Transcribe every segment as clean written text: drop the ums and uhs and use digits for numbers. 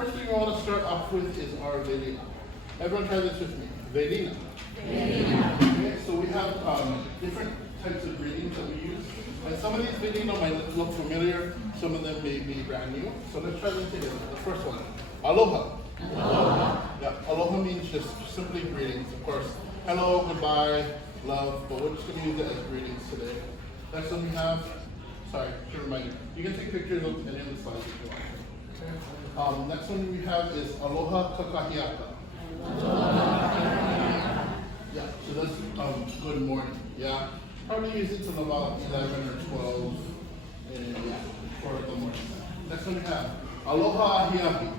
first thing I want to start off with is our Welina. Everyone try this with me. Welina. Okay, so we have different types of greetings that we use. And some of these Welina might look familiar, some of them may be brand new. So let's try them together. The first one, Aloha. Aloha. Yeah, Aloha means just simply greetings. Of course, hello, goodbye, love, but we're just going to use it as greetings today. Next one we have, sorry, to remind you, you can take pictures of any of the slides if you want. Okay. Next one we have is Aloha kakahiaka. Yeah, so that's good morning. Yeah, probably use it till about 11 or 12 for the morning. Next one we have Aloha ahiahi.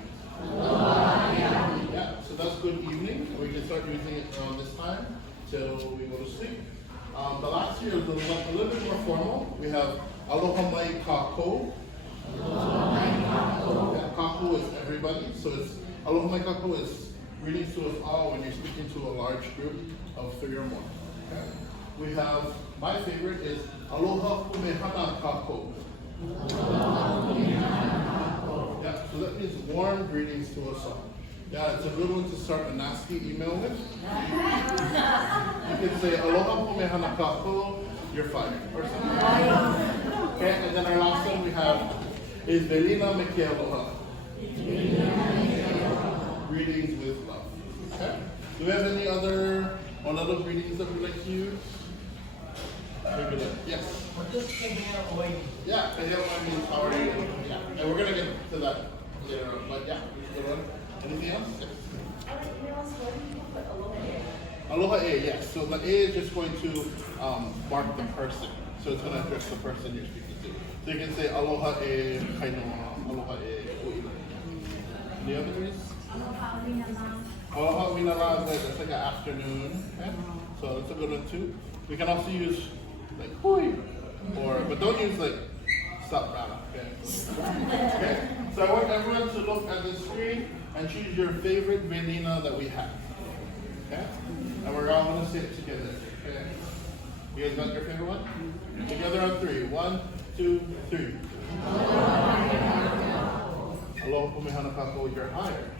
Yeah, so that's good evening. We can start using it around this time till we go to sleep. The last year is a little bit more formal. We have Aloha mai kākou. Yeah, kākou is everybody. So it's Aloha mai kākou is greetings to us all when you're speaking to a large group of 3 or more. Okay. We have, my favorite is Aloha pumehana kākou. Yeah, so that means warm greetings to us all. Yeah, it's a good one to start a nasty email with. You can say Aloha pumehana kākou, you're fired, or something. Okay, and then our last one we have is Welina me ke aloha. Greetings with love. Okay. Do we have any other greetings that we'd like to use? Yes. Yeah, kakahiaka means how are you? Yeah, and we're gonna get to that later on. But yeah, good one. Anything else? Yes. Aloha e, yes. So the A is just going to mark the person. So it's going to address the person you're speaking to. So you can say Aloha e kainoa, Aloha e ʻauinalā. Any other ways? Aloha ʻauinalā, that's like an afternoon. Okay? So that's a good one too. We can also use like hui, but don't use like stop rana. Okay? Okay? So I want everyone to look at the screen and choose your favorite Welina that we have. Okay? And we're all going to say it together. Okay? You guys got your favorite one? Together on 3. 1, 2, 3. Aloha pumehana kākou, you're hired.